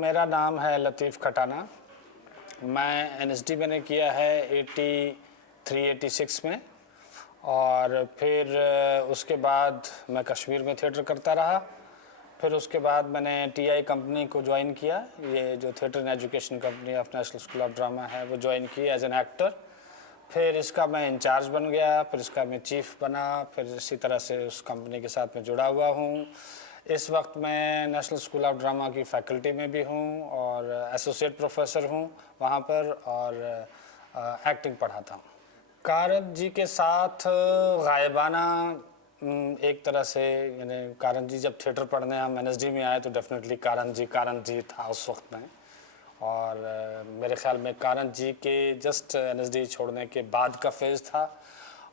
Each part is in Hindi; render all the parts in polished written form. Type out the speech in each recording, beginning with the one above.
मेरा नाम है लतीफ़ खटाना। मैं एनएसडी मैंने किया है 83-86 में, और फिर उसके बाद मैं कश्मीर में थिएटर करता रहा। फिर उसके बाद मैंने टीआई कंपनी को ज्वाइन किया, ये जो theatre and education company of national school of drama है, वो ज्वाइन की एज एन एक्टर। फिर इसका मैं इंचार्ज बन गया, फिर इसका मैं चीफ बना, फिर इसी तरह से उस कंपनी के साथ मैं जुड़ा हुआ हूँ। इस वक्त मैं नेशनल स्कूल ऑफ ड्रामा की फैकल्टी में भी हूँ और एसोसिएट प्रोफेसर हूँ वहाँ पर, और एक्टिंग पढ़ाता हूँ। कारंत जी के साथ गायबाना एक तरह से, यानी कारंत जी जब थिएटर पढ़ने हम एनएसडी में आए तो डेफिनेटली कारंत जी था उस वक्त में। और मेरे ख्याल में कारंत जी के जस्ट एनएसडी छोड़ने के बाद का फेज़ था,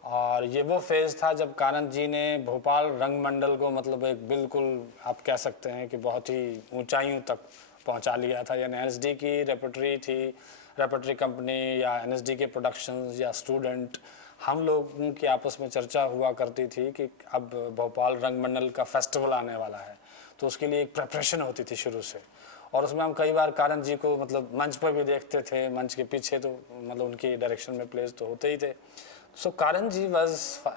और ये वो फेज़ था जब कारंत जी ने भोपाल रंग मंडल को मतलब एक बिल्कुल आप कह सकते हैं कि बहुत ही ऊंचाइयों तक पहुंचा लिया था। यानी एनएसडी की रेपर्टरी थी, रेपर्टरी कंपनी या एनएसडी के प्रोडक्शंस या स्टूडेंट, हम लोगों की आपस में चर्चा हुआ करती थी कि अब भोपाल रंग मंडल का फेस्टिवल आने वाला है, तो उसके लिए एक प्रिपरेशन होती थी शुरू से। और उसमें हम कई बार कारंत जी को मतलब मंच पर भी देखते थे, मंच के पीछे तो मतलब उनकी डायरेक्शन में प्लेस तो होते ही थे। सो कारंत जी वाज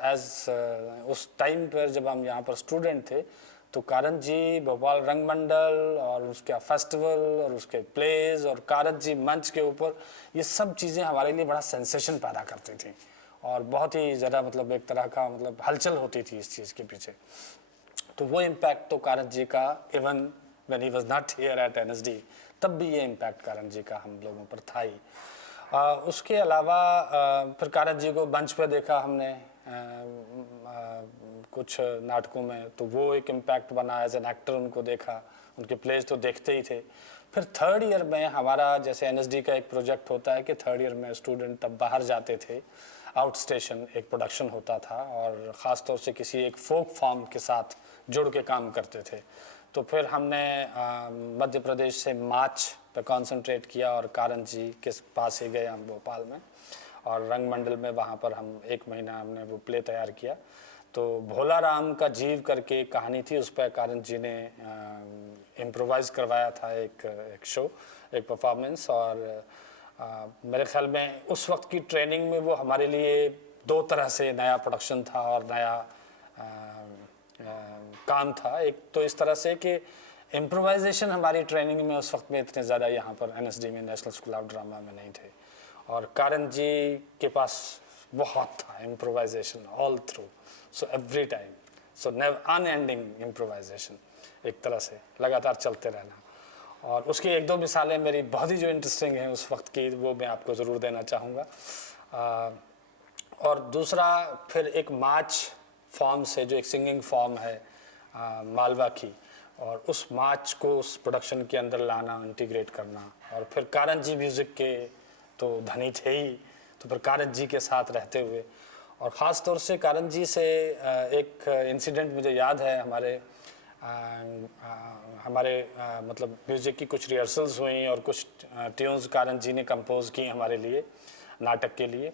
एज उस टाइम पर जब हम यहाँ पर स्टूडेंट थे, तो कारंत जी भोपाल रंग मंडल और उसका फेस्टिवल और उसके प्लेज और कारंत जी मंच के ऊपर, ये सब चीज़ें हमारे लिए बड़ा सेंसेशन पैदा करती थी और बहुत ही ज़्यादा मतलब एक तरह का मतलब हलचल होती थी इस चीज़ के पीछे। तो वो इम्पैक्ट तो कारंत जी का, even when he was not here eight NSD, तब भी ये इम्पैक्ट कारंत जी का हम लोगों पर था ही। उसके अलावा फिर कारंत जी को मंच पे देखा हमने कुछ नाटकों में, तो वो एक इम्पैक्ट बना। एज एन एक्टर उनको देखा, उनके प्लेज तो देखते ही थे। फिर थर्ड ईयर में हमारा जैसे एनएसडी का एक प्रोजेक्ट होता है कि थर्ड ईयर में स्टूडेंट तब बाहर जाते थे, आउट स्टेशन एक प्रोडक्शन होता था, और ख़ास तौर से किसी एक फोक फॉर्म के साथ जुड़ के काम करते थे। तो फिर हमने मध्य प्रदेश से मार्च पे कंसंट्रेट किया और कारंत जी के पास ही गए हम भोपाल में, और रंग मंडल में वहाँ पर हम 1 महीना हमने वो प्ले तैयार किया। तो भोला राम का जीव करके एक कहानी थी, उस पर कारंत जी ने इम्प्रोवाइज़ करवाया था एक शो, एक परफॉर्मेंस। और मेरे ख्याल में उस वक्त की ट्रेनिंग में वो हमारे लिए 2 तरह से नया प्रोडक्शन था और नया काम था। एक तो इस तरह से कि इम्प्रोवाइजेशन हमारी ट्रेनिंग में उस वक्त में इतने ज़्यादा यहाँ पर एनएसडी में, नेशनल स्कूल ऑफ ड्रामा में नहीं थे, और कारंत जी के पास बहुत था improvisation all through, so every time, so never unending improvisation, एक तरह से लगातार चलते रहना। और उसकी 1-2 मिसालें मेरी बहुत ही जो इंटरेस्टिंग हैं उस वक्त की, वो मैं आपको ज़रूर देना चाहूँगा। और दूसरा फिर एक मार्च फॉर्म से, जो एक सिंगिंग फॉर्म है मालवा की, और उस मार्च को उस प्रोडक्शन के अंदर लाना, इंटीग्रेट करना। और फिर कारंत जी म्यूज़िक के तो धनी थे ही, तो फिर कारंत जी के साथ रहते हुए, और ख़ास तौर से कारंत जी से एक इंसिडेंट मुझे याद है। हमारे मतलब म्यूज़िक की कुछ रिहर्सल्स हुई और कुछ ट्यून्स कारंत जी ने कंपोज की हमारे लिए, नाटक के लिए।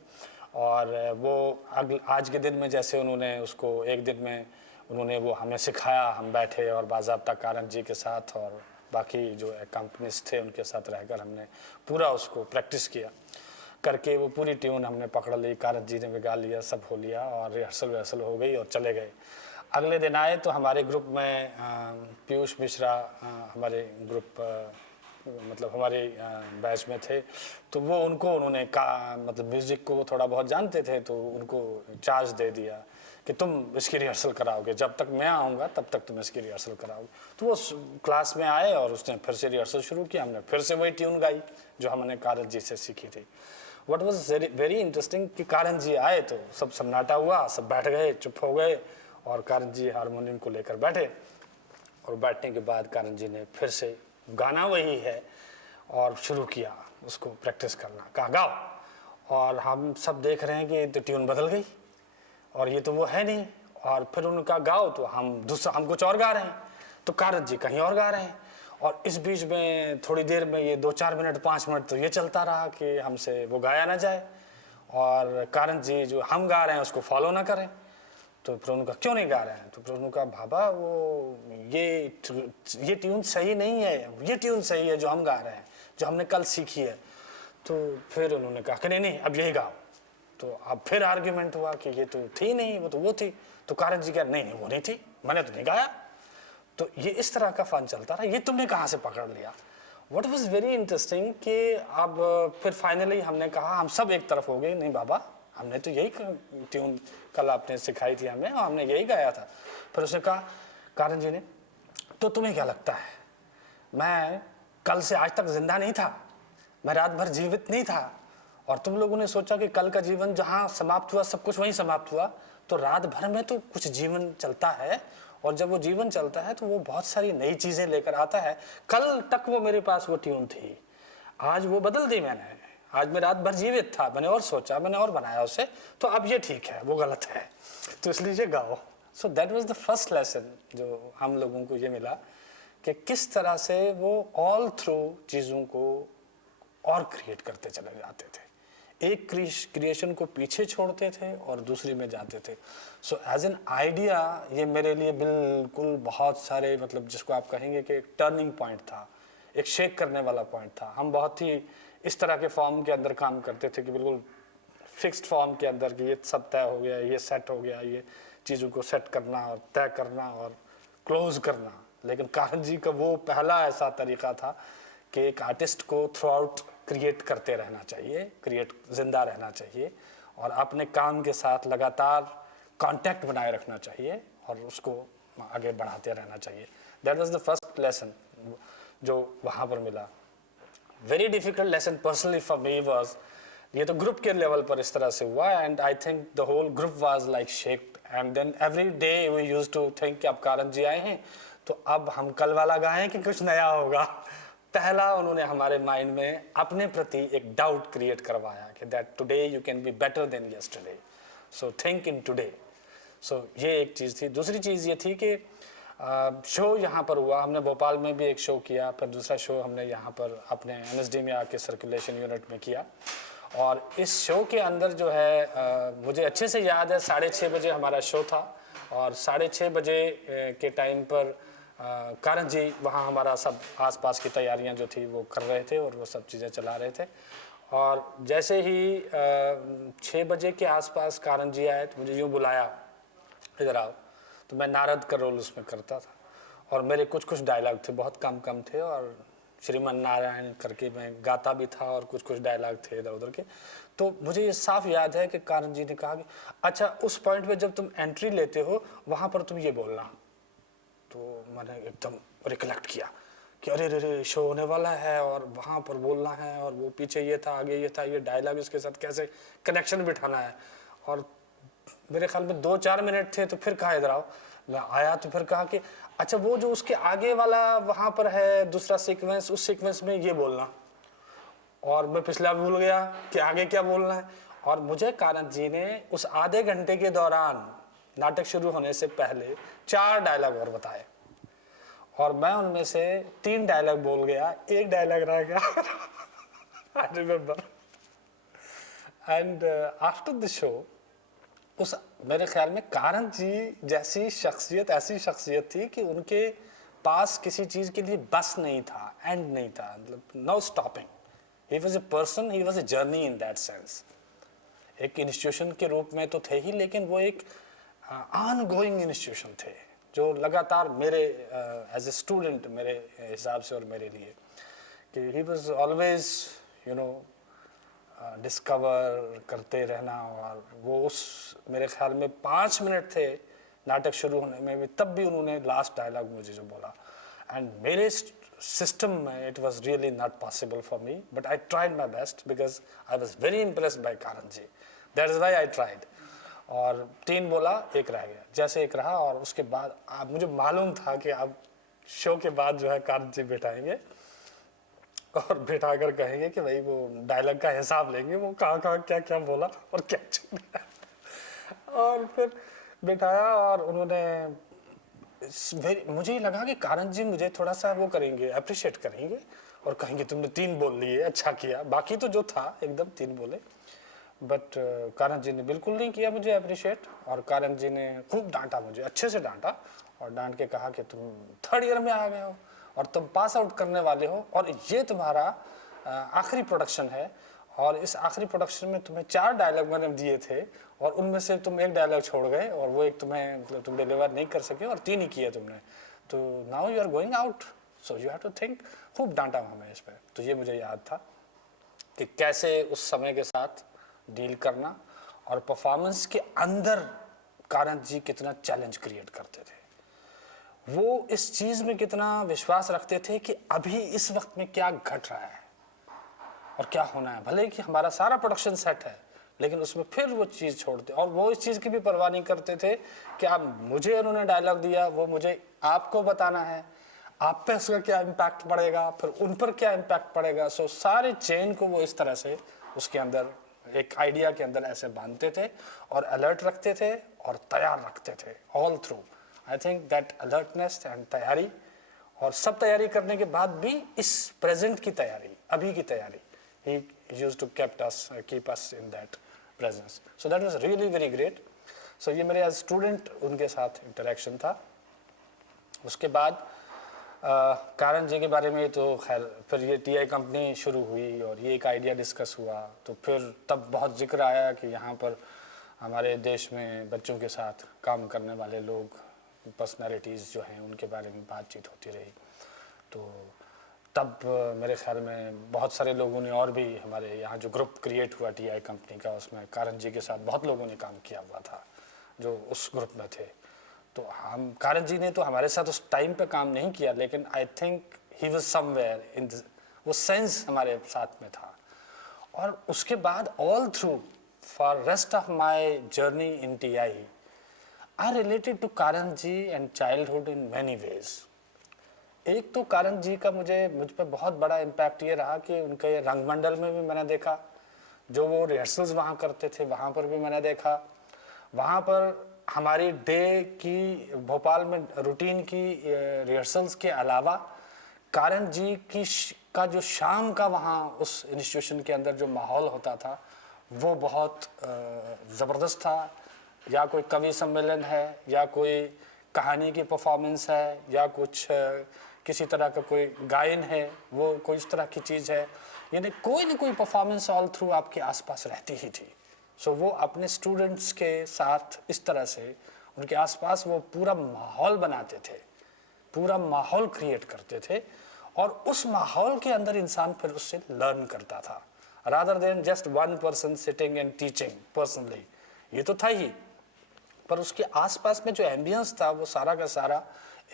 और वो आज के दिन में जैसे उन्होंने उसको एक दिन में उन्होंने वो हमें सिखाया, हम बैठे और बाज़ाब्ता कारंत जी के साथ और बाकी जो कंपनीज थे उनके साथ रहकर हमने पूरा उसको प्रैक्टिस किया करके, वो पूरी ट्यून हमने पकड़ ली, कारंत जी ने भी गा लिया, सब हो लिया, और रिहर्सल हो गई और चले गए। अगले दिन आए तो हमारे ग्रुप में पीयूष मिश्रा हमारे ग्रुप मतलब हमारे बैच में थे, तो वो उन्होंने कहा, मतलब म्यूज़िक को वो थोड़ा बहुत जानते थे, तो उनको चार्ज दे दिया कि तुम इसकी रिहर्सल कराओगे, जब तक मैं आऊँगा तब तक तुम इसकी रिहर्सल कराओगे। तो वो क्लास में आए और उसने फिर से रिहर्सल शुरू किया, हमने फिर से वही ट्यून गाई जो हमने कारंत जी से सीखी थी। व्हाट वाज वेरी इंटरेस्टिंग कि कारंत जी आए तो सब सन्नाटा हुआ, सब बैठ गए, चुप हो गए, और कारंत जी हारमोनियम को लेकर बैठे, और बैठने के बाद कारंत जी ने फिर से गाना वही है और शुरू किया उसको प्रैक्टिस करना, कहा गाओ, और हम सब देख रहे हैं कि तो ट्यून बदल गई और ये तो वो है नहीं। और फिर उनका गाओ तो हम कुछ और गा रहे हैं, तो कारंत जी कहीं और गा रहे हैं, और इस बीच में थोड़ी देर में ये 2-4 मिनट 5 मिनट तो ये चलता रहा कि हमसे वो गाया ना जाए और कारंत जी जो हम गा रहे हैं उसको फॉलो ना करें। तो फिर उन्होंने कहा क्यों नहीं गा रहे हैं, तो फिर उन्होंने कहा बाबा वो ये ट्यून सही नहीं है, ये ट्यून सही है जो हम गा रहे हैं, जो हमने कल सीखी है। तो फिर उन्होंने कहा कि नहीं नहीं अब यही गाओ। तो अब फिर आर्ग्यूमेंट हुआ कि ये तो थी नहीं, वो थी। तो कारण जी कह नहीं नहीं वो नहीं थी, मैंने तो नहीं गाया। तो ये इस तरह का फन चलता रहा, ये तुमने कहाँ से पकड़ लिया। व्हाट वाज वेरी इंटरेस्टिंग कि अब फिर फाइनली हमने कहा, हम सब एक तरफ हो गए, नहीं बाबा हमने तो यही ट्यून कल आपने सिखाई थी हमें और हमने यही गाया था। फिर उसने कहा कारण जी ने, तो तुम्हें क्या लगता है मैं कल से आज तक जिंदा नहीं था, मैं रात भर जीवित नहीं था, और तुम लोगों ने सोचा कि कल का जीवन जहाँ समाप्त हुआ सब कुछ वहीं समाप्त हुआ, तो रात भर में तो कुछ जीवन चलता है, और जब वो जीवन चलता है तो वो बहुत सारी नई चीज़ें लेकर आता है। कल तक वो मेरे पास वो ट्यून थी, आज वो बदल दी मैंने, आज मैं रात भर जीवित था, मैंने और सोचा, मैंने और बनाया उसे, तो अब ये ठीक है वो गलत है, तो इसलिए ये गाओ। So that was the first lesson जो हम लोगों को ये मिला कि किस तरह से वो ऑल थ्रू चीज़ों को और क्रिएट करते चले जाते थे, एक क्रिएशन को पीछे छोड़ते थे और दूसरी में जाते थे। सो एज एन आइडिया ये मेरे लिए बिल्कुल बहुत सारे मतलब जिसको आप कहेंगे कि एक टर्निंग पॉइंट था, एक शेक करने वाला पॉइंट था। हम बहुत ही इस तरह के फॉर्म के अंदर काम करते थे कि बिल्कुल फिक्स्ड फॉर्म के अंदर कि ये सब तय हो गया, ये सेट हो गया, ये चीज़ों को सेट करना और तय करना और क्लोज करना। लेकिन कारण जी का वो पहला ऐसा तरीका था कि एक आर्टिस्ट को थ्रू आउट क्रिएट करते रहना चाहिए, क्रिएट जिंदा रहना चाहिए, और अपने काम के साथ लगातार कांटेक्ट बनाए रखना चाहिए और उसको आगे बढ़ाते रहना चाहिए। That was the first lesson जो वहाँ पर मिला। Very difficult lesson personally for me was, ये तो ग्रुप के लेवल पर इस तरह से हुआ, and I think the whole group was like shaked, and then every day we used to think कि अब कारण जी आए हैं तो अब हम कल वाला गाएं कि कुछ नया होगा। पहला उन्होंने हमारे माइंड में अपने प्रति एक डाउट क्रिएट करवाया कि that today you can be better than yesterday, so think in today. So ये एक चीज़ थी। दूसरी चीज़ ये थी कि शो यहाँ पर हुआ, हमने भोपाल में भी एक शो किया, फिर दूसरा शो हमने यहाँ पर अपने एनएसडी में आके सर्कुलेशन यूनिट में किया। और इस शो के अंदर जो है मुझे अच्छे से याद है 6:30 बजे हमारा शो था, और 6:30 बजे के टाइम पर कारण जी वहाँ हमारा सब आसपास की तैयारियाँ जो थी वो कर रहे थे और वो सब चीज़ें चला रहे थे। और जैसे ही 6 बजे के आसपास कारण जी आए तो मुझे यूँ बुलाया, इधर आओ। तो मैं नारद का रोल उसमें करता था, और मेरे कुछ कुछ डायलॉग थे, बहुत कम कम थे, और श्रीमन नारायण करके मैं गाता भी था, और कुछ कुछ डायलॉग थे इधर उधर के। तो मुझे ये साफ याद है कि कारण जी ने कहा कि अच्छा उस पॉइंट पे जब तुम एंट्री लेते हो वहाँ पर तुम ये बोलना। तो मैंने एकदम रिकलेक्ट किया कि अरे रे शो होने वाला है और वहाँ पर बोलना है, और वो पीछे ये था, आगे ये था, ये डायलॉग इसके साथ कैसे कनेक्शन बिठाना है। और मेरे ख्याल में 2-4 मिनट थे, तो फिर कहा इधर आओ। आया तो फिर कहा कि अच्छा वो जो उसके आगे वाला वहाँ पर है दूसरा सीक्वेंस, उस सीक्वेंस में ये बोलना। और मैं पिछला भूल गया कि आगे क्या बोलना है। और मुझे कारण जी ने उस आधे घंटे के दौरान नाटक शुरू होने से पहले 4 डायलॉग और बताए, और मैं उनमें से 3 डायलॉग बोल गया, एक डायलॉग रह गया। I remember. And after the show उस मेरे ख्याल में कारण जी जैसी शख्सियत ऐसी शख्सियत थी कि उनके पास किसी चीज़ के लिए बस नहीं था, एंड नहीं था, मतलब no stopping. He was a person, he was a journey in that sense. एक इंस्टीट्यूशन के रूप में तो थे ही, लेकिन वो एक ऑन गोइंग इंस्टीट्यूशन थे जो लगातार मेरे एज ए स्टूडेंट मेरे हिसाब से और मेरे लिए कि he was always you know discover करते रहना। और वो उस मेरे ख्याल में 5 मिनट थे नाटक शुरू होने में भी, तब भी उन्होंने लास्ट डायलॉग मुझे जो बोला, एंड मेरे सिस्टम में it was really not possible for me, but I tried my best because I was very impressed by Karanth ji, that is why I tried. और 3 बोला, 1 रह गया, जैसे 1 रहा। और उसके बाद अब मुझे मालूम था कि अब शो के बाद जो है कारण जी बैठाएंगे और बैठा कर कहेंगे कि भाई वो डायलॉग का हिसाब लेंगे, वो कहाँ कहाँ क्या क्या बोला और क्या चुना। और फिर बैठाया और उन्होंने मुझे लगा कि कारण जी मुझे थोड़ा सा वो करेंगे, अप्रिशिएट करेंगे और कहेंगे तुमने 3 बोल लिए, अच्छा किया। बाकी तो जो था एकदम 3 बोले। बट कारण जी ने बिल्कुल नहीं किया मुझे अप्रिशिएट, और कारण जी ने खूब डांटा मुझे, अच्छे से डांटा, और डांट के कहा कि तुम थर्ड ईयर में आ गए हो और तुम पास आउट करने वाले हो, और ये तुम्हारा आखिरी प्रोडक्शन है, और इस आखिरी प्रोडक्शन में तुम्हें 4 डायलॉग मैंने दिए थे और उनमें से तुम 1 डायलॉग छोड़ गए, और वो एक तुम्हें मतलब तुम डिलीवर नहीं कर सके, और 3 ही किए तुमने, तो now you are going out, so you have to think. खूब डांटा हमें इस पर। तो ये मुझे याद था कि कैसे उस समय के साथ डील करना, और परफॉर्मेंस के अंदर कारण जी कितना चैलेंज क्रिएट करते थे, वो इस चीज़ में कितना विश्वास रखते थे कि अभी इस वक्त में क्या घट रहा है और क्या होना है, भले कि हमारा सारा प्रोडक्शन सेट है, लेकिन उसमें फिर वो चीज़ छोड़ते, और वो इस चीज़ की भी परवाह नहीं करते थे कि आप मुझे उन्होंने डायलॉग दिया, वो मुझे आपको बताना है, आप पे उसका क्या इम्पैक्ट पड़ेगा, फिर उन पर क्या इम्पैक्ट पड़ेगा। सो सारे चेन को वो इस तरह से उसके अंदर एक आइडिया के अंदर ऐसे बांधते थे और अलर्ट रखते थे और तैयार रखते थे all through. I think that alertness and तैयारी, और सब तैयारी करने के बाद भी इस प्रेजेंट की तैयारी, अभी की तैयारी, he used to keep us in that presence. So that was really very great. So ये मेरे as student उनके साथ interaction था। उसके बाद कारण जी के बारे में तो खैर फिर ये टीआई कंपनी शुरू हुई और ये एक आइडिया डिस्कस हुआ, तो फिर तब बहुत जिक्र आया कि यहाँ पर हमारे देश में बच्चों के साथ काम करने वाले लोग, पर्सनैलिटीज़ जो हैं, उनके बारे में बातचीत होती रही। तो तब मेरे ख्याल में बहुत सारे लोगों ने, और भी हमारे यहाँ जो ग्रुप क्रिएट हुआ टीआई कंपनी का, उसमें कारण जी के साथ बहुत लोगों ने काम किया हुआ था जो उस ग्रुप में थे। तो हम, कारण जी ने तो हमारे साथ उस टाइम पे काम नहीं किया, लेकिन I think he was somewhere in, वो सेंस हमारे साथ में था। और उसके बाद all through for rest of my journey in TI I related to Karanth ji and childhood in many ways. एक तो कारण जी का मुझ पर बहुत बड़ा इम्पैक्ट ये रहा कि उनके रंगमंडल में भी मैंने देखा, जो वो रिहर्सल्स वहाँ करते थे वहाँ पर भी मैंने देखा। वहाँ पर हमारी डे की, भोपाल में रूटीन की रिहर्सल्स के अलावा कारण जी की का जो शाम का वहाँ उस इंस्टीट्यूशन के अंदर जो माहौल होता था वो बहुत ज़बरदस्त था। या कोई कवि सम्मेलन है, या कोई कहानी की परफॉर्मेंस है, या कुछ किसी तरह का कोई गायन है, वो कोई इस तरह की चीज़ है, यानी कोई ना कोई परफॉर्मेंस ऑल थ्रू आपके आसपास रहती ही थी। सो वो अपने स्टूडेंट्स के साथ इस तरह से उनके आसपास वो पूरा माहौल बनाते थे, पूरा माहौल क्रिएट करते थे, और उस माहौल के अंदर इंसान फिर उससे लर्न करता था, rather than just one person sitting and teaching personally. ये तो था ही, पर उसके आसपास में जो एम्बियंस था वो सारा का सारा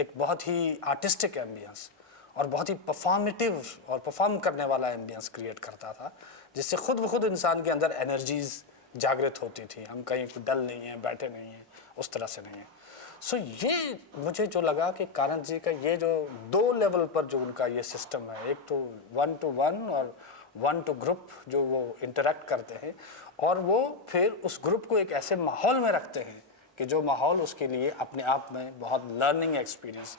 एक बहुत ही आर्टिस्टिक एम्बियंस और बहुत ही परफॉर्मेटिव और परफॉर्म करने वाला एम्बियंस क्रिएट करता था, जिससे खुद ब खुद इंसान के अंदर एनर्जीज जागृत होती थी। हम कहीं डल नहीं हैं, बैठे नहीं हैं, उस तरह से नहीं है। सो ये मुझे जो लगा कि कारण जी का ये जो 2 लेवल पर जो उनका ये सिस्टम है, एक तो 1 to 1 और 1 to ग्रुप जो वो इंटरेक्ट करते हैं, और वो फिर उस ग्रुप को एक ऐसे माहौल में रखते हैं कि जो माहौल उसके लिए अपने आप में बहुत लर्निंग एक्सपीरियंस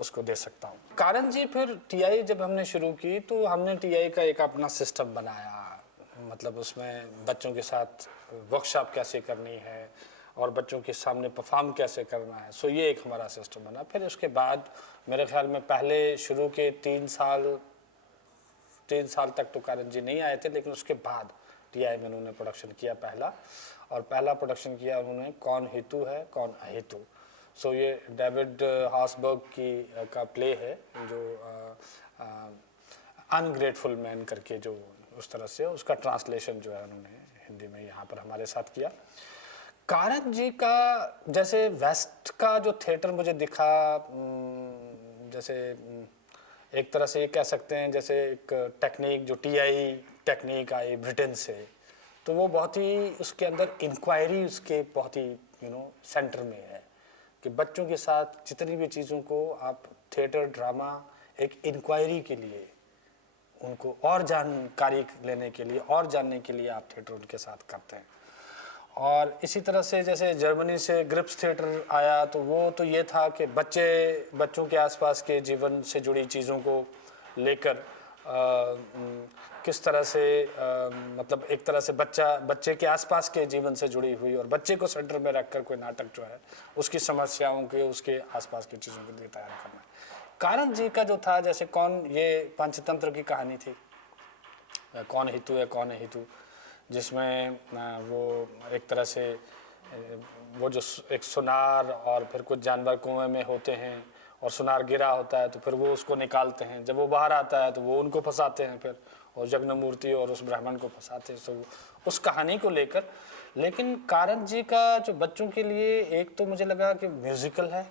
उसको दे सकता हूँ। कारण जी फिर टीआई जब हमने शुरू की तो हमने टीआई का एक अपना सिस्टम बनाया, मतलब उसमें बच्चों के साथ वर्कशॉप कैसे करनी है और बच्चों के सामने परफॉर्म कैसे करना है। सो ये एक हमारा सिस्टम बना। फिर उसके बाद मेरे ख्याल में पहले शुरू के 3 साल तक तो कारण जी नहीं आए थे, लेकिन उसके बाद टीआई में उन्होंने प्रोडक्शन किया पहला, और पहला प्रोडक्शन किया उन्होंने कौन हेतु है कौन अहेतु। सो ये डेविड हॉसबर्ग का प्ले है, जो अनग्रेटफुल मैन करके, जो उस तरह से उसका ट्रांसलेशन जो है उन्होंने हिंदी में यहाँ पर हमारे साथ किया। कारण जी का जैसे वेस्ट का जो थिएटर मुझे दिखा, जैसे एक तरह से ये कह सकते हैं जैसे एक टेक्निक जो टीआई टेक्निक आई ब्रिटेन से, तो वो बहुत ही उसके अंदर इंक्वायरी उसके बहुत ही सेंटर में है कि बच्चों के साथ जितनी भी चीज़ों को आप थिएटर ड्रामा एक इंक्वायरी के लिए, उनको और जानकारी लेने के लिए और जानने के लिए आप थिएटर उनके साथ करते हैं। और इसी तरह से जैसे जर्मनी से ग्रिप्स थिएटर आया, तो वो तो ये था कि बच्चों के आसपास के जीवन से जुड़ी चीज़ों को लेकर किस तरह से मतलब एक तरह से बच्चे के आसपास के जीवन से जुड़ी हुई और बच्चे को सेंटर में रखकर कोई नाटक जो है उसकी समस्याओं के, उसके आसपास की चीज़ों के लिए तैयार करना है। कारण जी का जो था, जैसे कौन, ये पंचतंत्र की कहानी थी, कौन हितु है कौन है हितु, जिसमें वो एक तरह से वो जो एक सुनार और फिर कुछ जानवर कुएं में होते हैं और सुनार गिरा होता है तो फिर वो उसको निकालते हैं, जब वो बाहर आता है तो वो उनको फंसाते हैं फिर, और जगन्मूर्ति और उस ब्राह्मण को फंसाते हैं। तो उस कहानी को लेकर, लेकिन कारण जी का जो बच्चों के लिए, एक तो मुझे लगा कि म्यूजिकल है,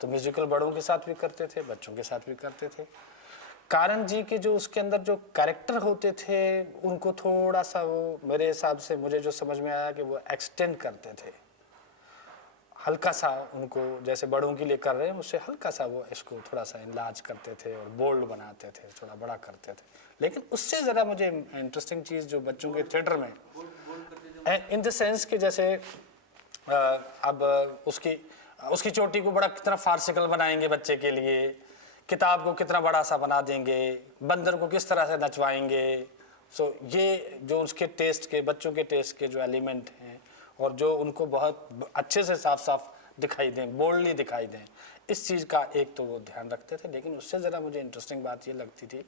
तो म्यूजिकल बड़ों के साथ भी करते थे, बच्चों के साथ भी करते थे। कारण जी के जो उसके अंदर जो कैरेक्टर होते थे उनको थोड़ा सा वो, मेरे हिसाब से मुझे जो समझ में आया कि वो एक्सटेंड करते थे, हल्का सा उनको, जैसे बड़ों के लिए कर रहे हैं उससे हल्का सा वो इसको थोड़ा सा इनलार्ज करते थे और बोल्ड बनाते थे, थोड़ा बड़ा करते थे। लेकिन उससे ज़रा मुझे इंटरेस्टिंग चीज़ जो बच्चों के थिएटर में, इन द सेंस कि जैसे अब उसकी चोटी को बड़ा कितना फार्सिकल बनाएंगे बच्चे के लिए, किताब को कितना बड़ा सा बना देंगे, बंदर को किस तरह से नचवाएंगे। सो ये जो उसके टेस्ट के, बच्चों के टेस्ट के जो एलिमेंट हैं और जो उनको बहुत अच्छे से साफ साफ दिखाई दें, बोल्डली दिखाई दें, इस चीज़ का एक तो वो ध्यान रखते थे। लेकिन उससे ज़रा मुझे इंटरेस्टिंग बात ये लगती थी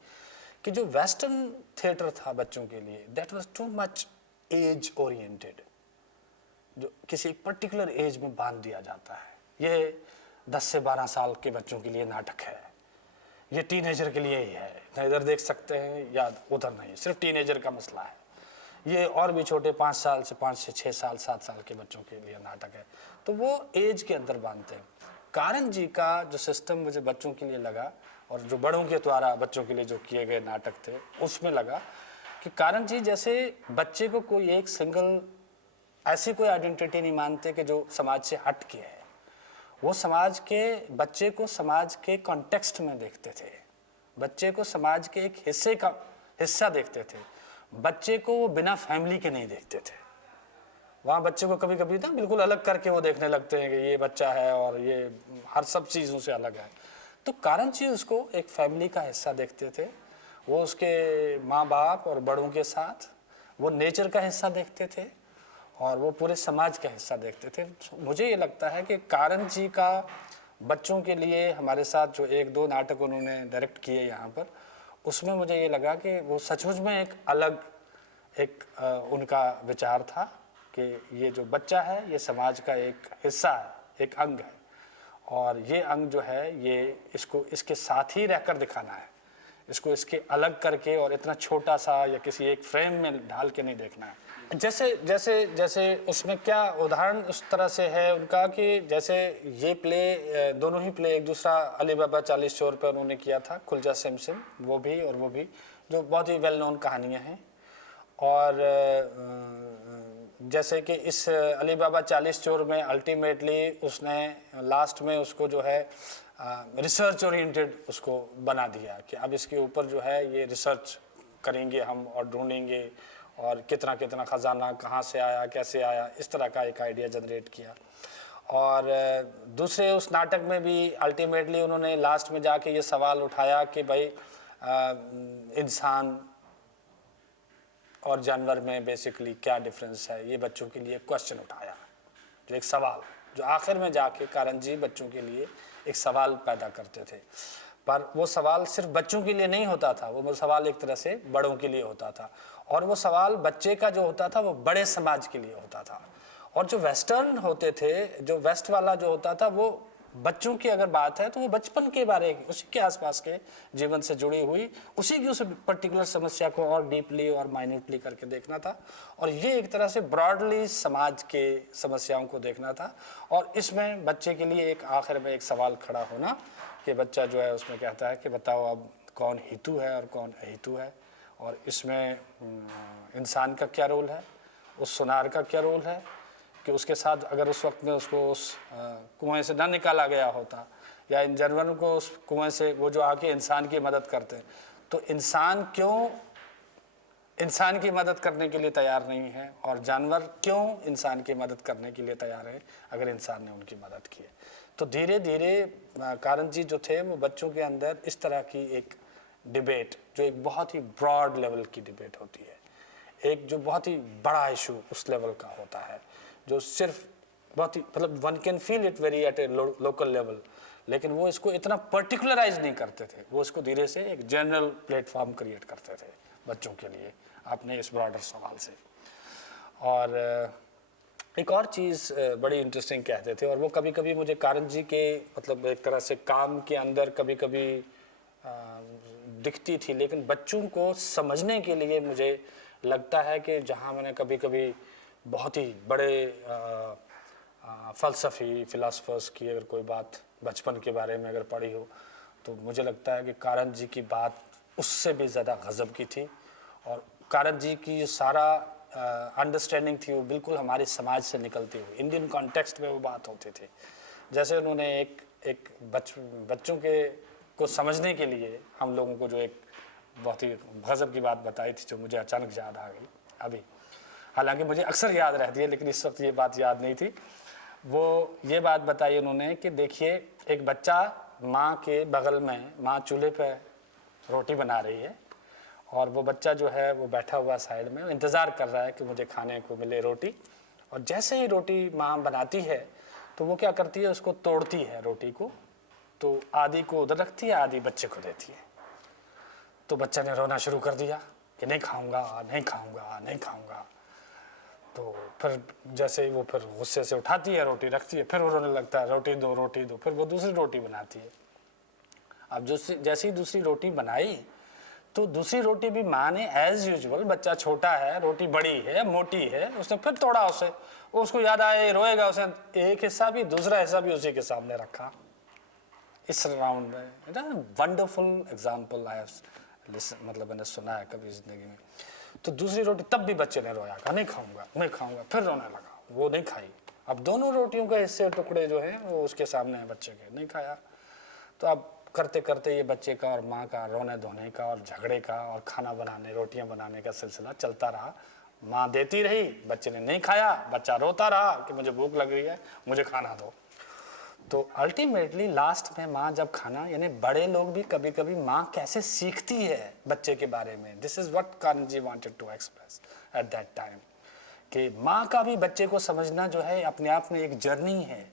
कि जो वेस्टर्न थिएटर था बच्चों के लिए, that was too much age oriented, जो किसी एक पर्टिकुलर एज में बांध दिया जाता है। ये 10 से 12 साल के बच्चों के लिए नाटक है, ये टीनेजर के लिए ही है, ना इधर देख सकते हैं या उधर नहीं, सिर्फ टीनेजर का मसला है। ये और भी छोटे 5 साल से 5 से 6 साल 7 साल के बच्चों के लिए नाटक है, तो वो एज के अंदर बांधते हैं। कारण जी का जो सिस्टम मुझे बच्चों के लिए लगा और जो बड़ों के द्वारा बच्चों के लिए जो किए गए नाटक थे उसमें लगा कि कारण जी जैसे बच्चे को कोई एक सिंगल ऐसी कोई आइडेंटिटी नहीं मानते कि जो समाज से हट के है, वो समाज के, बच्चे को समाज के कॉन्टेक्स्ट में देखते थे, बच्चे को समाज के एक हिस्से का हिस्सा देखते थे, बच्चे को वो बिना फैमिली के नहीं देखते थे। वहाँ बच्चे को कभी कभी ना बिल्कुल अलग करके वो देखने लगते हैं कि ये बच्चा है और ये हर सब चीज़ों से अलग है। तो कारण जी उसको एक फैमिली का हिस्सा देखते थे, वो उसके माँ बाप और बड़ों के साथ वो नेचर का हिस्सा देखते थे और वो पूरे समाज का हिस्सा देखते थे। मुझे ये लगता है कि कारण जी का बच्चों के लिए हमारे साथ जो 1-2 नाटक उन्होंने डायरेक्ट किए यहाँ पर, उसमें मुझे ये लगा कि वो सचमुच में एक अलग उनका विचार था कि ये जो बच्चा है ये समाज का एक हिस्सा है, एक अंग है, और ये अंग जो है ये इसको इसके साथ ही रहकर दिखाना है, इसको इसके अलग करके और इतना छोटा सा या किसी एक फ्रेम में ढाल के नहीं देखना है। जैसे जैसे जैसे उसमें क्या उदाहरण उस तरह से है उनका कि जैसे ये प्ले, दोनों ही प्ले, एक दूसरा अली बाबा 40 चोर पर उन्होंने किया था, खुलजा सिम सिम, वो भी और वो भी, जो बहुत ही वेल नोन कहानियाँ हैं। और जैसे कि इस अली बाबा 40 चोर में अल्टीमेटली उसने लास्ट में उसको जो है रिसर्च ओरिएंटेड उसको बना दिया कि अब इसके ऊपर जो है ये रिसर्च करेंगे हम और ढूंढेंगे और कितना कितना ख़जाना कहाँ से आया, कैसे आया, इस तरह का एक आइडिया जनरेट किया। और दूसरे उस नाटक में भी अल्टीमेटली उन्होंने लास्ट में जाके ये सवाल उठाया कि भाई इंसान और जानवर में बेसिकली क्या डिफरेंस है, ये बच्चों के लिए क्वेश्चन उठाया, जो एक सवाल, जो आखिर में जाके कारण जी बच्चों के लिए एक सवाल पैदा करते थे। पर वो सवाल सिर्फ बच्चों के लिए नहीं होता था, वो सवाल एक तरह से बड़ों के लिए होता था, और वो सवाल बच्चे का जो होता था वो बड़े समाज के लिए होता था। और जो वेस्टर्न होते थे, जो वेस्ट वाला जो होता था, वो बच्चों की अगर बात है तो वो बचपन के बारे, उसी के आसपास के जीवन से जुड़ी हुई उसी की उस पर्टिकुलर समस्या को और डीपली और माइन्यूटली करके देखना था, और ये एक तरह से ब्रॉडली समाज के समस्याओं को देखना था। और इसमें बच्चे के लिए एक आखिर में एक सवाल खड़ा होना कि बच्चा जो है उसमें कहता है कि बताओ अब कौन हितू है और कौन अहितू है, और इसमें इंसान का क्या रोल है, उस सुनार का क्या रोल है कि उसके साथ अगर उस वक्त में उसको उस कुएं से ना निकाला गया होता, या इन जानवरों को उस कुएं से वो जो आके इंसान की मदद करते हैं, तो इंसान क्यों इंसान की मदद करने के लिए तैयार नहीं है, और जानवर क्यों इंसान की मदद करने के लिए तैयार है अगर इंसान ने उनकी मदद की है। तो धीरे धीरे कारण जी जो थे वो बच्चों के अंदर इस तरह की एक डिबेट, जो एक बहुत ही ब्रॉड लेवल की डिबेट होती है, एक जो बहुत ही बड़ा इशू उस लेवल का होता है, जो सिर्फ बहुत ही मतलब one can feel it very at A local level, लेकिन वो इसको इतना पर्टिकुलराइज नहीं करते थे, वो इसको धीरे से एक जनरल प्लेटफॉर्म क्रिएट करते थे बच्चों के लिए अपने इस ब्रॉडर सवाल से। और एक और चीज़ बड़ी इंटरेस्टिंग कहते थे, और वो कभी कभी मुझे कारंत जी के मतलब एक तरह से काम के अंदर कभी कभी दिखती थी, लेकिन बच्चों को समझने के लिए मुझे लगता है कि जहाँ मैंने कभी कभी बहुत ही बड़े फ़लसफ़ी फ़िलासफ़र्स की अगर कोई बात बचपन के बारे में अगर पढ़ी हो, तो मुझे लगता है कि कारंत जी की बात उससे भी ज़्यादा गज़ब की थी। और कारंत जी की जो सारा अंडरस्टैंडिंग थी वो बिल्कुल हमारे समाज से निकलती हुई इंडियन कॉन्टेक्स्ट में वो बात होती थी। जैसे उन्होंने एक बच्चों के को समझने के लिए हम लोगों को जो एक बहुत ही गज़ब की बात बताई थी, जो मुझे अचानक याद आ गई अभी, हालांकि मुझे अक्सर याद रहती है लेकिन इस वक्त ये बात याद नहीं थी। वो ये बात बताई उन्होंने कि देखिए, एक बच्चा माँ के बगल में, माँ चूल्हे पे रोटी बना रही है और वो बच्चा जो है वो बैठा हुआ साइड में इंतज़ार कर रहा है कि मुझे खाने को मिले रोटी। और जैसे ही रोटी माँ बनाती है तो वो क्या करती है, उसको तोड़ती है रोटी को, तो आधी को उधर रखती है, आधी बच्चे को देती है। तो बच्चे ने रोना शुरू कर दिया कि नहीं खाऊंगा, नहीं खाऊंगा, नहीं खाऊंगा। तो फिर जैसे ही वो फिर गुस्से से उठाती है रोटी, रखती है, फिर वो रोने लगता है रोटी दो, रोटी दो। फिर वो दूसरी रोटी बनाती है। अब जैसी दूसरी रोटी बनाई तो दूसरी रोटी भी माँ ने एज यूजुअल, बच्चा छोटा है, रोटी बड़ी है, मोटी है, उसने फिर तोड़ा उसे, उसको याद आया रोएगा, उसने एक हिस्सा भी दूसरा हिस्सा भी उसी के सामने रखा। इस राउंड में वंडरफुल एग्जाम्पल आई मतलब मैंने सुना है कभी जिंदगी में। तो दूसरी रोटी तब भी बच्चे ने रोया, कहा नहीं खाऊंगा, नहीं खाऊंगा, फिर रोने लगा, वो नहीं खाई। अब दोनों रोटियों का हिस्से टुकड़े जो हैं वो उसके सामने हैं, बच्चे के, नहीं खाया। तो अब करते करते ये बच्चे का और माँ का रोने धोने का और झगड़े का और खाना बनाने, रोटियां बनाने का सिलसिला चलता रहा। माँ देती रही, बच्चे ने नहीं खाया, बच्चा रोता रहा कि मुझे भूख लग रही है, मुझे खाना दो। तो अल्टीमेटली लास्ट में माँ जब खाना, यानी बड़े लोग भी कभी कभी माँ कैसे सीखती है बच्चे के बारे में, this is what Karanth ji wanted to express at that time, कि माँ का भी बच्चे को समझना जो है अपने आप में एक जर्नी है,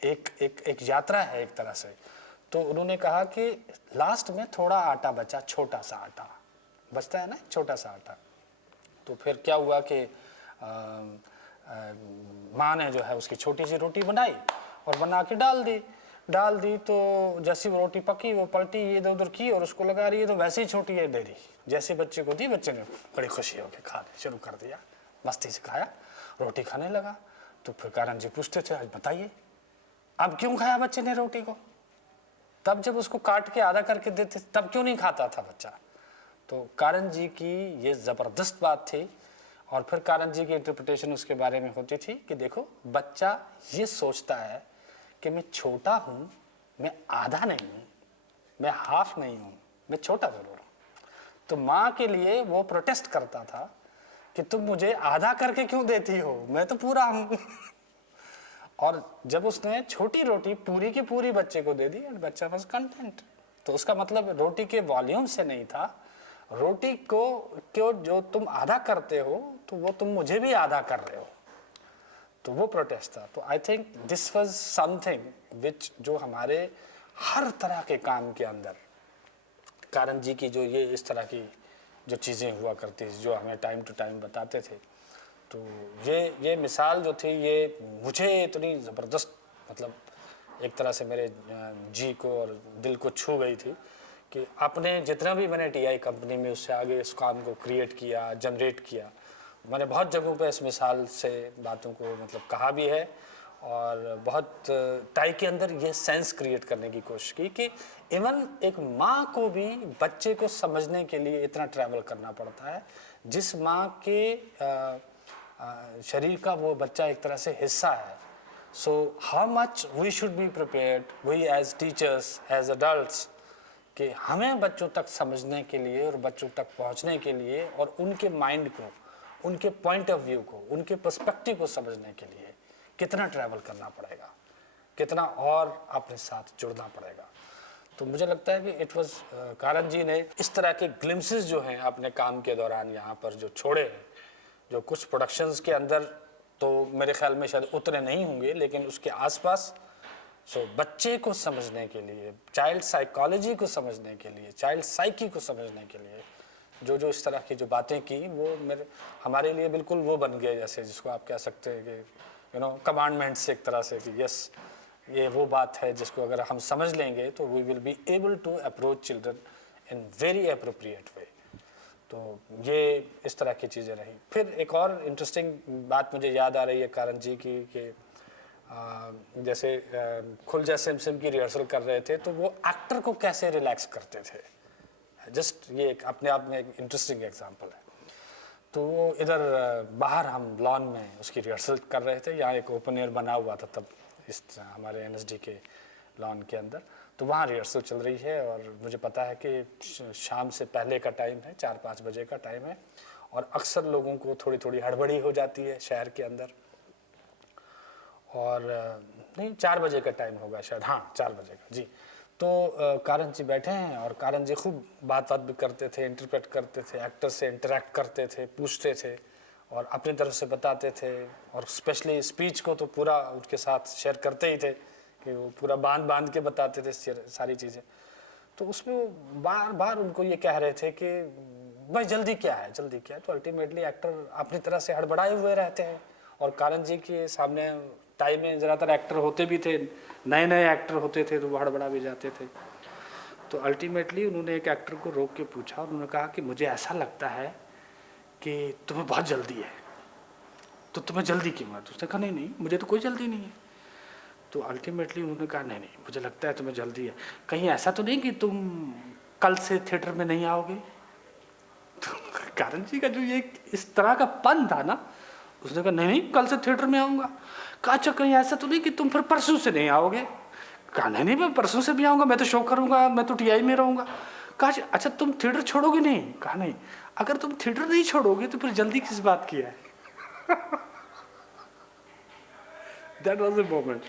एक यात्रा है एक तरह से। तो उन्होंने कहा कि लास्ट में थोड़ा आटा बचा, छोटा सा आटा बचता है ना, छोटा सा आटा। तो फिर क्या हुआ कि माँ ने जो है उसकी छोटी सी रोटी बनाई और बना के डाल दी। तो जैसी वो रोटी पकी, वो पलटी, ये इधर उधर की और उसको लगा रही है, तो वैसे ही छोटी है दे दी। जैसे बच्चे को दी, बच्चे ने बड़ी खुशी होकर खाने शुरू कर दिया, मस्ती से खाया, रोटी खाने लगा। तो फिर कारंत जी पूछते थे, आज बताइए अब क्यों खाया बच्चे ने रोटी को? तब जब उसको काट के आधा करके देते तब क्यों नहीं खाता था बच्चा? तो कारंत जी की ये ज़बरदस्त बात थी। और फिर कारंत जी की इंटरप्रिटेशन उसके बारे में होती थी कि देखो, बच्चा ये सोचता है कि मैं छोटा हूँ, मैं आधा नहीं हूँ, मैं हाफ नहीं हूँ, मैं छोटा ज़रूर हूँ। तो माँ के लिए वो प्रोटेस्ट करता था कि तुम मुझे आधा करके क्यों देती हो, मैं तो पूरा हूँ। और जब उसने छोटी रोटी पूरी की पूरी बच्चे को दे दी, बच्चा वाज कंटेंट। तो उसका मतलब रोटी के वॉल्यूम से नहीं था, रोटी को क्यों जो तुम आधा करते हो तो वो तुम मुझे भी आधा कर रहे हो, तो वो प्रोटेस्ट था। तो I think this was something which जो हमारे हर तरह के काम के अंदर कारंत जी की जो ये इस तरह की जो चीज़ें हुआ करती थी, जो हमें टाइम टू टाइम बताते थे। तो ये मिसाल जो थी, ये मुझे इतनी ज़बरदस्त मतलब एक तरह से मेरे जी को और दिल को छू गई थी कि अपने जितना भी मैंने टीआई कंपनी में उससे आगे इस काम को क्रिएट किया, जनरेट किया, मैंने बहुत जगहों पे इस मिसाल से बातों को मतलब कहा भी है और बहुत टाई के अंदर ये सेंस क्रिएट करने की कोशिश की कि इवन एक माँ को भी बच्चे को समझने के लिए इतना ट्रैवल करना पड़ता है, जिस माँ के शरीर का वो बच्चा एक तरह से हिस्सा है। So how much we should be prepared, we as teachers, as adults, कि हमें बच्चों तक समझने के लिए और बच्चों तक पहुंचने के लिए और उनके माइंड को, उनके पॉइंट ऑफ व्यू को, उनके पर्सपेक्टिव को समझने के लिए कितना ट्रैवल करना पड़ेगा, कितना और अपने साथ जुड़ना पड़ेगा। तो मुझे लगता है कि इट वाज कारण जी ने इस तरह के ग्लिम्सेस जो हैं अपने काम के दौरान यहाँ पर जो छोड़े हैं, जो कुछ प्रोडक्शंस के अंदर तो मेरे ख्याल में शायद उतरे नहीं होंगे, लेकिन उसके आसपास बच्चे को समझने के लिए, चाइल्ड साइकोलॉजी को समझने के लिए, चाइल्ड साइकी को समझने के लिए जो जो इस तरह की जो बातें की, वो हमारे लिए बिल्कुल वो बन गए, जैसे जिसको आप कह सकते हैं कि कमांडमेंट्स एक तरह से, कि यस ये वो बात है जिसको अगर हम समझ लेंगे तो we will be able to approach children in very appropriate way. तो ये इस तरह की चीज़ें रही। फिर एक और इंटरेस्टिंग बात मुझे याद आ रही है कारण जी की, कि जैसे खुल जा सिम सिम की रिहर्सल कर रहे थे तो वो एक्टर को कैसे रिलैक्स करते थे, जस्ट ये एक अपने आप में एक इंटरेस्टिंग एग्जांपल है। तो वो इधर बाहर हम लॉन में उसकी रिहर्सल कर रहे थे, यहाँ एक ओपन एयर बना हुआ था तब इस हमारे एनएसडी के लॉन के अंदर, तो वहाँ रिहर्सल चल रही है और मुझे पता है कि शाम से पहले का टाइम है, 4-5 बजे का टाइम है, और अक्सर लोगों को थोड़ी थोड़ी हड़बड़ी हो जाती है शहर के अंदर, और नहीं 4 बजे का टाइम होगा शायद, हाँ 4 बजे का जी। तो कारण जी बैठे हैं और कारण जी खूब बात भी करते थे, इंटरप्रेट करते थे, एक्टर से इंटरेक्ट करते थे, पूछते थे और अपनी तरफ से बताते थे, और स्पेशली स्पीच को तो पूरा उनके साथ शेयर करते ही थे कि वो पूरा बांध के बताते थे सारी चीज़ें। तो उसमें वो बार बार उनको ये कह रहे थे कि भाई जल्दी क्या है, जल्दी क्या है। तो अल्टीमेटली एक्टर अपनी तरह से हड़बड़ाए हुए रहते हैं, और कारण जी के सामने टाइम में ज़्यादातर एक्टर होते भी थे, नए नए एक्टर होते थे तो वो हड़बड़ा भी जाते थे। तो अल्टीमेटली उन्होंने एक एक्टर को रोक के पूछा, उन्होंने कहा कि मुझे ऐसा लगता है कि तुम्हें बहुत जल्दी है, तो तुम्हें जल्दी क्यों है? तो उसने कहा नहीं नहीं मुझे तो कोई जल्दी नहीं है। तो अल्टीमेटली उन्होंने कहा नहीं नहीं मुझे लगता है तुम्हें जल्दी है, कहीं ऐसा तो नहीं कि तुम कल से थिएटर में नहीं आओगे? तो कारण जी का जो ये इस तरह का पन था ना, उसने कहा नहीं नहीं कल से थिएटर में आऊँगा। कहा अच्छा कहीं ऐसा तो नहीं कि तुम फिर परसों से नहीं आओगे? कहा नहीं नहीं मैं परसों से भी आऊँगा, मैं तो शो करूँगा, मैं तो टीआई में रहूँगा। कहा अच्छा तुम थिएटर छोड़ोगे नहीं? कहा नहीं, अगर तुम थिएटर नहीं छोड़ोगे तो फिर जल्दी किस बात की है? That was the moment.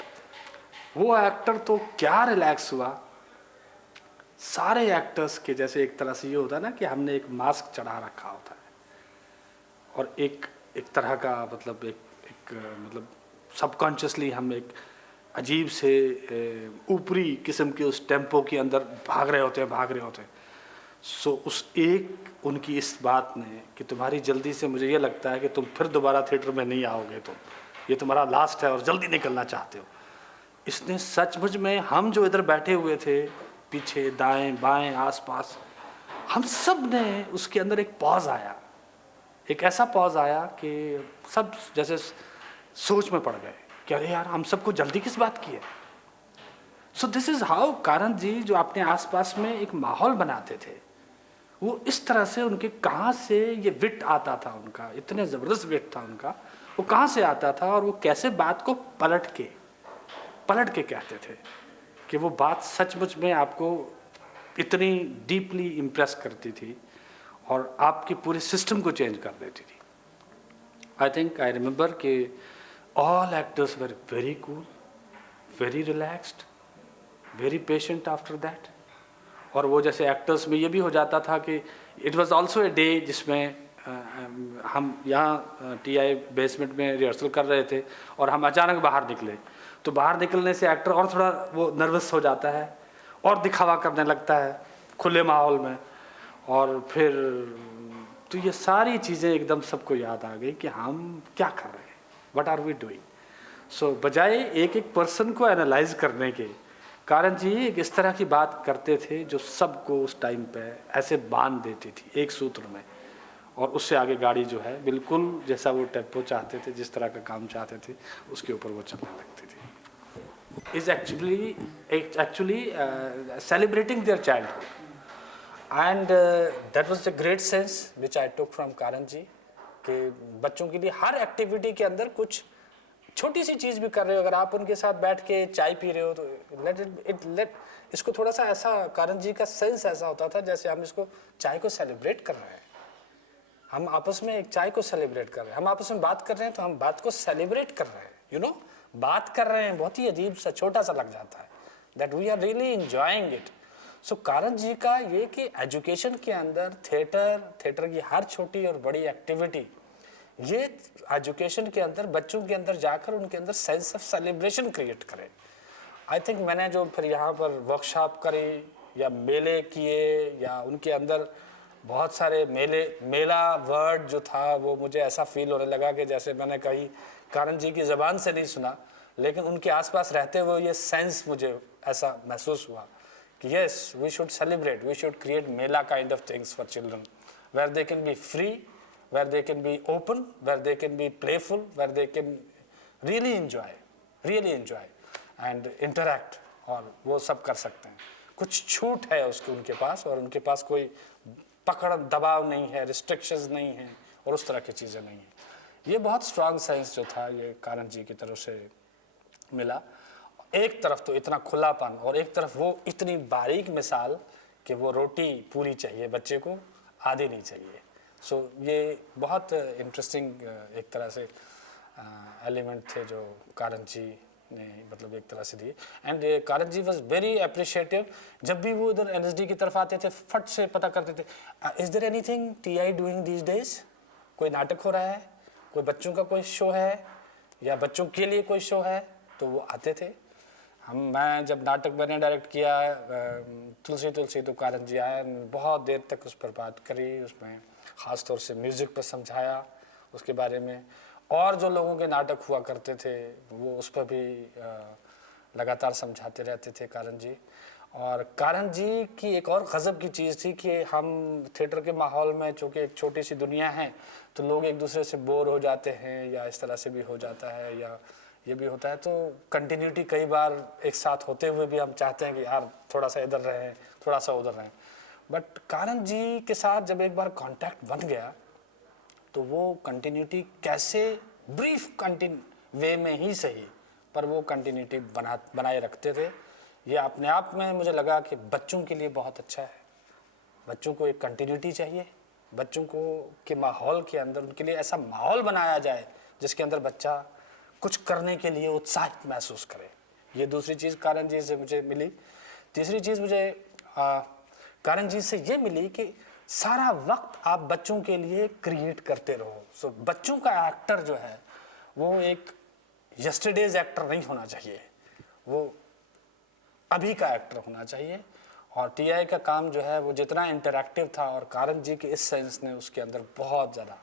वो एक्टर तो क्या रिलैक्स हुआ। सारे एक्टर्स के जैसे एक तरह से ये होता है ना कि हमने एक मास्क चढ़ा रखा होता है, और एक तरह का मतलब एक मतलब सबकॉन्शियसली हम एक अजीब से ऊपरी किस्म के उस टेम्पो के अंदर भाग रहे होते हैं। सो उस एक उनकी इस बात ने कि तुम्हारी जल्दी से मुझे ये लगता है कि तुम फिर दोबारा थिएटर में नहीं आओगे, तुम ये तुम्हारा लास्ट है और जल्दी निकलना चाहते हो। इसने सचमुच में हम जो इधर बैठे हुए थे पीछे दाएं बाएं आसपास, हम सब ने उसके अंदर एक पॉज आया, एक ऐसा पॉज आया कि सब जैसे सोच में पड़ गए कि अरे यार हम सबको जल्दी किस बात की है। सो दिस इज हाउ कारण जी जो अपने आसपास में एक माहौल बनाते थे, वो इस तरह से उनके कहाँ से ये विट आता था, उनका इतने ज़बरदस्त विट था उनका, वो कहाँ से आता था और वो कैसे बात को पलट के कहते थे कि वो बात सचमुच में आपको इतनी डीपली इम्प्रेस करती थी और आपके पूरे सिस्टम को चेंज कर देती थी। आई रिमेंबर कि all actors were very cool, very relaxed, very patient after that. और वो जैसे एक्टर्स में ये भी हो जाता था कि it was also a day जिसमें हम यहाँ टीआई बेसमेंट में रिहर्सल कर रहे थे और हम अचानक बाहर निकले, तो बाहर निकलने से एक्टर और थोड़ा वो नर्वस हो जाता है और दिखावा करने लगता है खुले माहौल में। और फिर तो ये सारी चीज़ें एकदम सबको याद आ गई कि हम क्या कर रहे हैं, व्हाट आर वी डूइंग। सो बजाय एक एक पर्सन को एनालाइज करने के, कारण जी एक इस तरह की बात करते थे जो सबको उस टाइम पे ऐसे बांध देती थी एक सूत्र में, और उससे आगे गाड़ी जो है बिल्कुल जैसा वो टेम्पो चाहते थे, जिस तरह का काम चाहते थे उसके ऊपर वो चलने लगती थी। Is actually celebrating their childhood, and that was the great sense which I took from कारण जी, कि बच्चों के लिए हर एक्टिविटी के अंदर कुछ छोटी सी चीज़ भी कर रहे हो, अगर आप उनके साथ बैठ के चाय पी रहे हो तो लेट इसको थोड़ा सा ऐसा, कारण जी का सेंस ऐसा होता था जैसे हम इसको चाय को सेलिब्रेट कर रहे हैं, हम आपस में एक चाय को सेलिब्रेट कर रहे हैं, हम आपस में बात कर रहे हैं तो हम बात को सेलिब्रेट कर रहे हैं, बात कर रहे हैं, बहुत ही अजीब सा छोटा सा लग जाता है, that we are really enjoying it. So Karanth ji का ये कि एजुकेशन के अंदर थिएटर की हर छोटी और बड़ी एक्टिविटी, ये एजुकेशन के अंदर बच्चों के अंदर जाकर उनके अंदर सेंस ऑफ सेलिब्रेशन क्रिएट करे। आई थिंक मैंने जो फिर यहाँ पर वर्कशॉप करी या मेले किए या उनके अंदर बहुत सारे मेला वर्ड जो था वो मुझे ऐसा फील होने लगा कि जैसे मैंने कहीं कारण जी की ज़बान से नहीं सुना, लेकिन उनके आसपास रहते हुए ये सेंस मुझे ऐसा महसूस हुआ कि yes, we should celebrate, we should create mela kind of things for children where they can be free, where they can be open, where they can be playful, where they can really enjoy and interact, और वो सब कर सकते हैं। कुछ छूट है उसके उनके पास, और उनके पास कोई पकड़ दबाव नहीं है, रिस्ट्रिक्शंस नहीं है और उस तरह की चीज़ें नहीं हैं। ये बहुत स्ट्रांग सेंस जो था ये कारण जी की तरफ से मिला। एक तरफ तो इतना खुलापन और एक तरफ वो इतनी बारीक मिसाल कि वो रोटी पूरी चाहिए बच्चे को, आधी नहीं चाहिए। सो ये बहुत इंटरेस्टिंग एक तरह से एलिमेंट थे जो कारण जी ने मतलब एक तरह से दिए। एंड कारण जी वॉज वेरी अप्रिशिएटिव। जब भी वो इधर एनएसडी की तरफ आते थे फट से पता करते थे, is there anything TI doing these days, कोई नाटक हो रहा है, कोई बच्चों का कोई शो है या बच्चों के लिए कोई शो है, तो वो आते थे। मैं जब नाटक मैंने डायरेक्ट किया तुलसी तुलसी तो कारण जी आया, बहुत देर तक उस पर बात करी, उसमें ख़ास तौर से म्यूज़िक पर समझाया उसके बारे में, और जो लोगों के नाटक हुआ करते थे वो उस पर भी लगातार समझाते रहते थे कारण जी। और कारण जी की एक और गज़ब की चीज़ थी कि हम थिएटर के माहौल में, चूँकि एक छोटी सी दुनिया है, तो लोग एक दूसरे से बोर हो जाते हैं या इस तरह से भी हो जाता है या ये भी होता है, तो कंटिन्यूटी कई बार एक साथ होते हुए भी हम चाहते हैं कि यार थोड़ा सा इधर रहें, थोड़ा सा उधर रहें। बट कारण जी के साथ जब एक बार कांटेक्ट बन गया तो वो कंटिन्यूटी कैसे ब्रीफ वे में ही सही, पर वो कंटिन्यूटी बनाए रखते थे। ये अपने आप में मुझे लगा कि बच्चों के लिए बहुत अच्छा है। बच्चों को एक कंटिन्यूटी चाहिए, बच्चों को के माहौल के अंदर उनके लिए ऐसा माहौल बनाया जाए जिसके अंदर बच्चा कुछ करने के लिए उत्साहित महसूस करे। ये दूसरी चीज़ कारण जी से मुझे मिली। तीसरी चीज़ मुझे कारण जी से ये मिली कि सारा वक्त आप बच्चों के लिए क्रिएट करते रहो। सो बच्चों का एक्टर जो है वो एक यस्टरडेज एक्टर नहीं होना चाहिए, वो अभी का एक्टर होना चाहिए। और टीआई का काम जो है वो जितना इंटरैक्टिव था, और कारण जी के इस सेंस ने उसके अंदर बहुत ज़्यादा